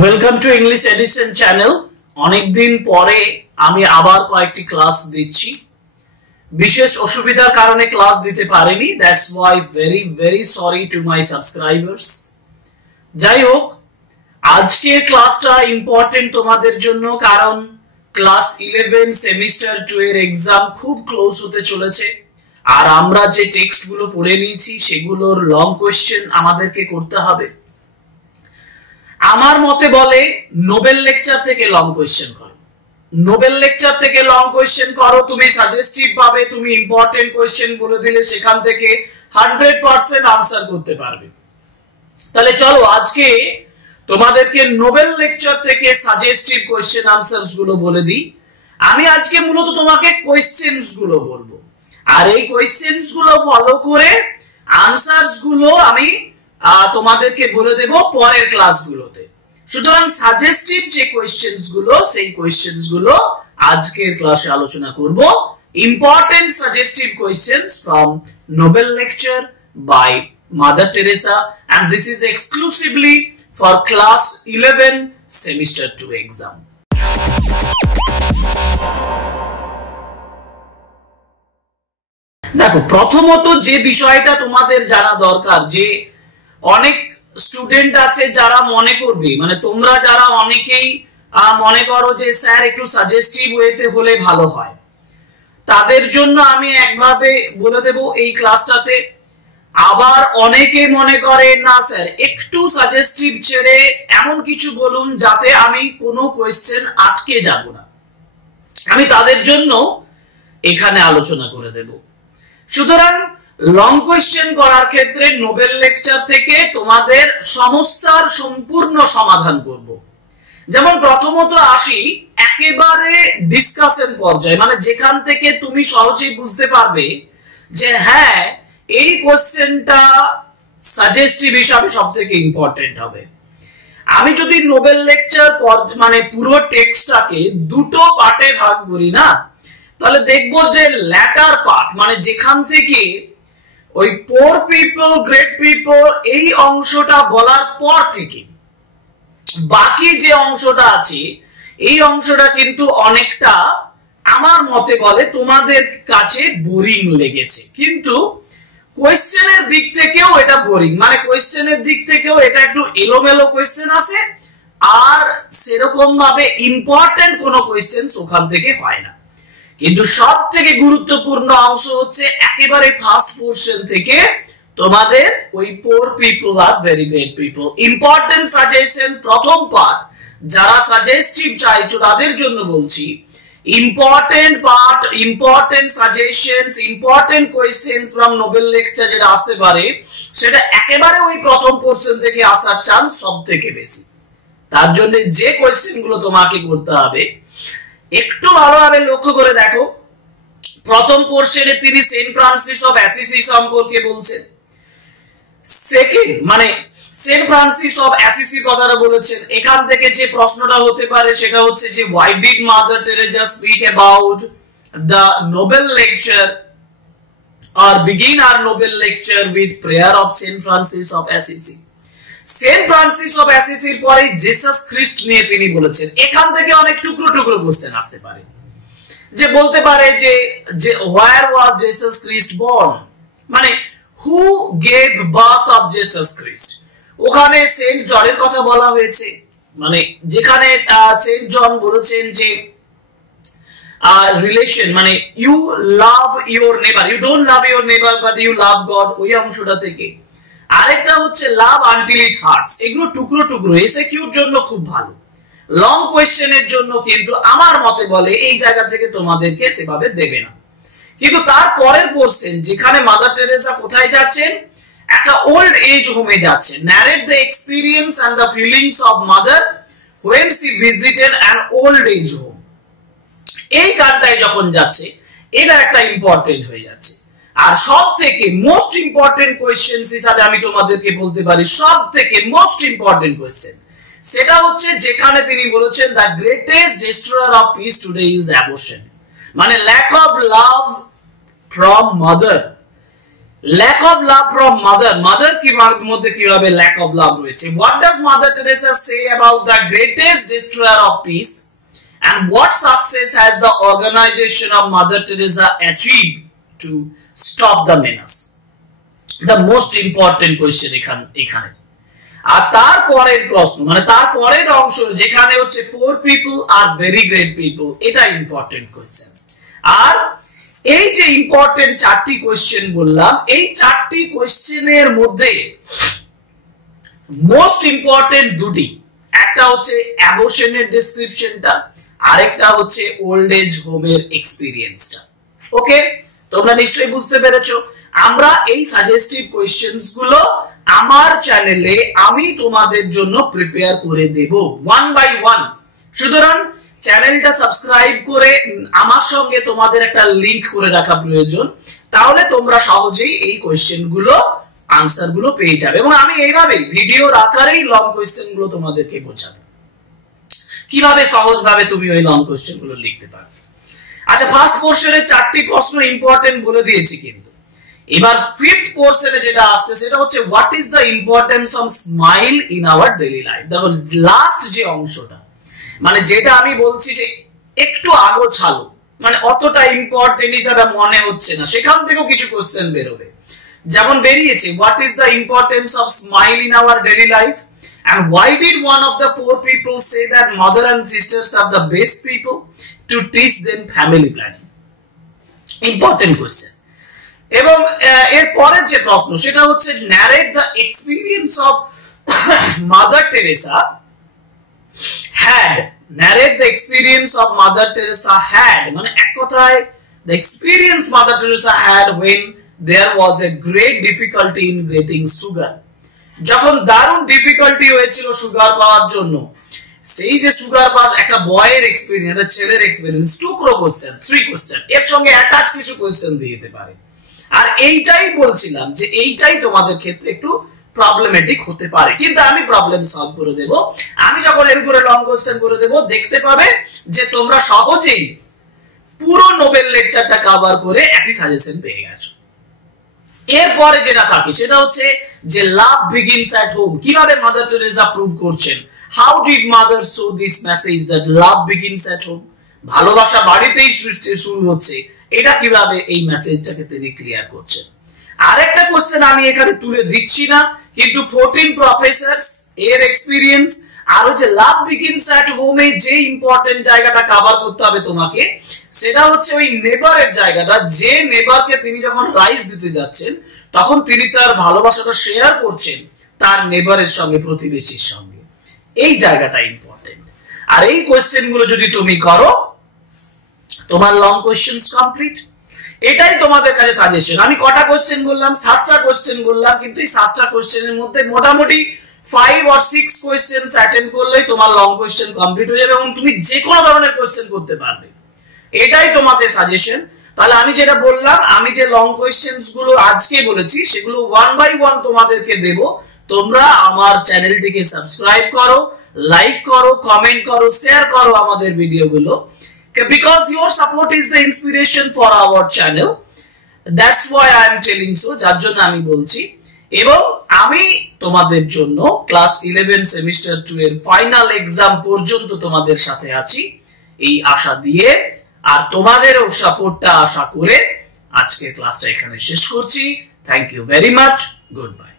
Welcome to English edition channel. অনেকদিন পরে আমি আবার কয়েকটি ক্লাস দিচ্ছি। বিশেষ অসুবিধার কারণে ক্লাস দিতে পারিনি, that's why very sorry to my subscribers. যাই হোক, আজকের ক্লাসটা ইম্পর্টেন্ট তোমাদের জন্য, কারণ ক্লাস 11 সেমিস্টার 2 এর এক্সাম খুব ক্লোজ হতে চলেছে। আর আমরা যে টেক্সটগুলো পড়ে নিয়েছি সেগুলোর লং কোয়েশ্চেন আমাদেরকে করতে হবে। আমার মতে বলে নোবেল লেকচার থেকে লং কোয়েশ্চেন করো, নোবেল লেকচার থেকে লং কোয়েশ্চেন করো। তুমি সাজেস্টিভ পাবে, তুমি ইম্পর্টেন্ট কোয়েশ্চেন বলে দিলে সেখান থেকে 100% আনসার করতে পারবে। তাহলে চলো আজকে তোমাদেরকে নোবেল লেকচার থেকে সাজেস্টিভ কোয়েশ্চেন আনসারস গুলো বলে দিই। আমি আজকে মূলত তোমাকে কোয়েশ্চেনস গুলো বলবো, আর এই কোয়েশ্চেনস গুলো ফলো করে আনসারস গুলো আমি তোমাদেরকে বলে দেব পরের ক্লাসগুলোতে। সুতরাং সাজেস্টিভ যে কোয়েশ্চেনস গুলো, সেই কোয়েশ্চেনস গুলো আজকের ক্লাসে আলোচনা করব। Important suggestive questions from Nobel lecture by Mother Teresa, and this is exclusively for class 11 semester 2 exam. দেখো, প্রথমত যে বিষয়টা তোমাদের জানা দরকার, যে অনেক স্টুডেন্ট আছে যারা মনে করবে, মানে তোমরা যারা অনেকেই মনে করো যে স্যার একটু সাজেস্টিভ ওয়েতে হলে ভালো হয়, তাদের জন্য আমি একভাবে বলে দেব এই ক্লাসটাতে। আবার অনেকে মনে করে না স্যার একটু সাজেস্টিভ ছেড়ে এমন কিছু বলুন যাতে আমি কোনো কোয়েশ্চেন আটকে যাব না, আমি তাদের জন্য এখানে আলোচনা করে দেব। সুতরাং লং কোয়েশ্চেন করার ক্ষেত্রে নোবেল লেকচার থেকে তোমাদের সমস্যার সম্পূর্ণ সমাধান করব। যেমন প্রথমত আসি একেবারে ডিসকাশন পর্যায়ে, মানে যেখান থেকে তুমি সহজেই বুঝতে পারবে যে হ্যাঁ এই কোয়েশ্চেনটা সাজেস্টিভ হিসাবে সবথেকে ইম্পর্টেন্ট হবে। আমি যদি নোবেল লেকচার মানে পুরো টেক্সটটাকে দুটো পার্টে ভাগ করি না, তাহলে দেখবো যে ল্যাটার পার্ট, মানে যেখান থেকে ওই পোর পিপল গ্রেট পিপল এই অংশটা বলার পর থেকে বাকি যে অংশটা আছে, এই অংশটা কিন্তু অনেকটা আমার মতে বলে তোমাদের কাছে বোরিং লেগেছে। কিন্তু কোয়েশ্চেনের দিক থেকেও এটা বোরিং, মানে কোয়েশ্চেনের দিক থেকেও এটা একটু এলোমেলো কোয়েশ্চেন আছে, আর সেরকম ভাবে ইম্পর্টেন্ট কোনো কোয়েশ্চেন ওখান থেকে হয় না। কিন্তু সব থেকে গুরুত্বপূর্ণ অংশ হচ্ছে একেবারে ফার্স্ট পোরশন থেকে তোমাদের ওই পোর people are very great people. Important suggestion প্রথম পার্ট, যারা সাজেস্টিভ চাইছো তাদের জন্য বলছি, important part, important suggestions, important questions from Nobel lecture যেটা আসতে পারে, সেটা একেবারে ওই প্রথম পোরশন থেকে আসার চান্স সব থেকে বেশি। তার জন্য যে কোয়েশ্চেন গুলো তোমাকে করতে হবে একটু ভালোভাবে লক্ষ্য করে দেখো। প্রথম পোরশনে তিনি সেন্ট ফ্রান্সিস অফ অ্যাসিসি সম্পর্কে বলছেন। সেকেন্ড, মানে সেন্ট ফ্রান্সিস অফ অ্যাসিসির কথাটা বলেছেন। এখান থেকে যে প্রশ্নটা হতে পারে সেটা হচ্ছে যে why did Mother Teresa speak about the Nobel lecture or begin our Nobel lecture with prayer of Saint Francis of Assisi? Saint Francis of অ্যাসিসির পরে জেসাস খ্রিস্ট নিয়ে তিনি বলেছেন। এখান থেকে অনেক টুকরো টুকরো কোশ্চেন আসতে পারে, যে বলতে পারে যে where was Jesus Christ born, মানে who gave birth of Jesus Christ। ওখানে সেন্ট জনের কথা বলা হয়েছে, মানে যেখানে সেন্ট জন বলেছেন যে রিলেশন, মানে ইউ লাভ ইউর নেবার, ইউ ডোন্ট লাভ ইউর নেবার বাট ইউ লাভ গড, ওই অংশটা থেকে। আরেকটা হচ্ছে লাভ আনটিল ইট হার্টস। এগুলো টুকরো টুকরো এসএকিউর জন্য খুব ভালো, লং কোয়েশ্চেনের জন্য কিন্তু আমার মতে বলে এই জায়গা থেকে তোমাদেরকে সেভাবে দেবে না। কিন্তু তার পরের পোরশন, যেখানে মাদার টেরেসা কোথায় যাচ্ছেন, একটা ওল্ড এজ হোমে যাচ্ছেন। Narrate the experience and the feelings of Mother when she visited an old age home। এই কারটায় যখন যাচ্ছে, এটা একটা ইম্পর্টেন্ট হয়ে যাচ্ছে। আর সব থেকে মোস্ট ইম্পর্টেন্ট কোয়েশ্চেন হিসাবে আমি তোমাদেরকে বলতে পারি, সব থেকে মোস্ট ইম্পর্টেন্ট কোয়েশ্চেন সেটা হচ্ছে যেখানে তিনি বলেছেন the greatest destroyer of peace today is abortion, মানে lack of love from mother. Lack of love from mother, mother কি মধ্যে কিভাবে ল্যাক অফ লাভ রয়েছে। What does mother Teresa say about the greatest destroyer of peace and what success has the organization of Mother Teresa achieved to stop the menace? The most important question এখানে। আর তারপরের প্রশ্ন মানে তারপরের অংশ যেখানে হচ্ছে poor people are very great people, এটা important question. আর এই যে ইম্পর্টেন্ট চারটি কোশ্চেন বললাম, এই চারটি কোশ্চেনের মধ্যে মোস্ট ইম্পর্টেন্ট দুটি, একটা হচ্ছে অ্যাবর্শনের ডেসক্রিপশনটা, আরেকটা হচ্ছে ওল্ড এজ হোমের এক্সপেরিয়েন্সটা। ওকে, তোমরা নিশ্চয়ই বুঝতে পেরেছো। আমরা এই সাজেস্টিভ কোশ্চেনস গুলো আমার চ্যানেলে আমি তোমাদের জন্য প্রিপেয়ার করে দেব ওয়ান বাই ওয়ান। সুতরাং চ্যানেলটা সাবস্ক্রাইব করে আমার সঙ্গে তোমাদের একটা লিংক করে রাখা প্রয়োজন, তাহলে তোমরা সহজেই এই কোশ্চেন গুলো আনসার গুলো পেয়ে যাবে। এবং আমি এইভাবেই ভিডিওর আকারেই লং কোশ্চেন গুলো তোমাদেরকে বোঝাবো কিভাবে সহজভাবে তুমি ওই লং কোশ্চেন গুলো লিখতে পারবে। আচ্ছা, ফার্স্ট পোরশনের চারটি প্রশ্ন ইম্পর্টেন্ট বলে দিয়েছি, কিন্তু এবার ফিফথ পোরশনে যেটা আসছে সেটা হচ্ছে what is the importance of smile in our daily life. দেখো লাস্ট যে অংশটা মানে যেটা আমি বলছি যে একটু আগোছালো মানে অতটা ইম্পর্টেন্ট হিসাবে মনে হচ্ছে না, সেখান থেকেও কিছু কোশ্চেন বেরোবে। যেমন বেরিয়েছে what is the importance of smile in our daily life and why did one of the poor people say that mother and sisters are the best people to teach them family planning? Important question. এবং এর পরের যে প্রশ্ন সেটা হচ্ছে narrate the experience of Mother Teresa had, narrate the experience of Mother Teresa had মানে এক কথায় the experience Mother Teresa had when there was a great difficulty in getting sugar, যখন দারুণ ডিফিকাল্টি হয়েছিল সুগার পাওয়ার জন্য। সেই যে সুগার পাওয়ার একটা বয়ের এক্সপেরিয়েন্স, একটা ছেলের এক্সপেরিয়েন্স, টুকরো কোশ্চেন, 3 কোশ্চেন, এর সঙ্গে অ্যাটাচ কিছু কোশ্চেন দিয়ে দিতে পারে। আর এইটাই বলছিলাম যে এইটাই তোমাদের ক্ষেত্রে একটু প্রবলেমেটিক হতে পারে, কিন্তু আমি প্রবলেম সলভ করে দেব। আমি যখন এর উপরে লং কোশ্চেন করে দেব দেখতে পাবে যে তোমরা সহজেই পুরো নোবেল লেকচারটা কভার করে একই সাজেশন পেয়ে গেছো। এরপরে যেটা থাকে সেটা হচ্ছে যে লাভ বিগিনস এট হোম, কিভাবে মাদার টেরেসা প্রুভ করছেন। How did mother show this message that love begins at home, ভালোবাসা বাড়িতেই শুরু হচ্ছে, এটা কিভাবে এই মেসেজটাকে তিনি ক্লিয়ার করছেন। আরেকটা কোশ্চেন আমি এখানে তুলে দিচ্ছি না, কিন্তু 14 প্রফেসরস এর এক্সপেরিয়েন্স আর হচ্ছে লাভ বিগিনস এট হোমে যে ইম্পর্টেন্ট জায়গাটা কভার করতে হবে তোমাকে, সেটা হচ্ছে ওই নেবারের জায়গাটা, যে নেবারকে তিনি যখন রাইস দিতে যাচ্ছেন তখন তিনি তার ভালোবাসাটা শেয়ার করছেন তার নেবারের সঙ্গে, প্রতিবেশীর সঙ্গে। এই জায়গাটা ইম্পর্টেন্ট। আর এই কোশ্চেন গুলো যদি তুমি করো তোমার লং কোশ্চেনস কমপ্লিট। এটাই তোমাদের কাছে সাজেশন। আমি কটা কোশ্চেন বললাম? 7টা কোশ্চেন বললাম, কিন্তু এই 7টা কোশ্চেনের মধ্যে মোটামুটি 5 or 6 কোশ্চেনস অ্যাটেন্ড করলেই তোমার লং কোশ্চেন কমপ্লিট হয়ে যাবে এবং তুমি যে কোনো ধরনের কোশ্চেন করতে পারবে। এটাই তোমাদের সাজেশন। তাহলে আমি যেটা বললাম, আমি যে লং কোশ্চেনস গুলো আজকে বলেছি সেগুলো 1 by 1 তোমাদেরকে দেব। তোমরা আমার চ্যানেলটিকে সাবস্ক্রাইব করো, লাইক করো, কমেন্ট করো, শেয়ার করো আমাদের ভিডিওগুলো, because your support is the inspiration for our channel. That's why I am telling so, যার জন্য আমি বলছি। এবং আমি তোমাদের জন্য ক্লাস 11 সেমিস্টার 2 এর ফাইনাল এক্সাম পর্যন্ত তোমাদের সাথে আছি এই আশা দিয়ে, আর তোমাদেরও সাপোর্টটা আশা করে আজকে ক্লাসটা এখানে শেষ করছি। Thank you very much, good bye.